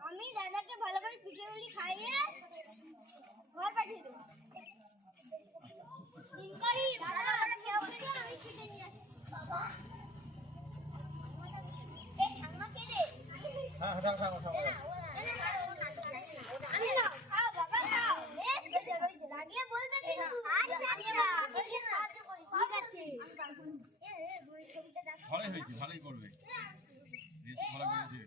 আমি দাদাকে ভালো করে পিঠে পুলি খাইয়ে ঘর পাঠিয়ে দেবো। ভালোই হয়েছে ভালোই করবে। 我跑了没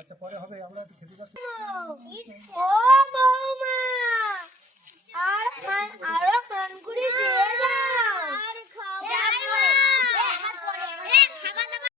আচ্ছা পরে হবে আমরা একটু খেতে যাচ্ছি। ও বৌমা!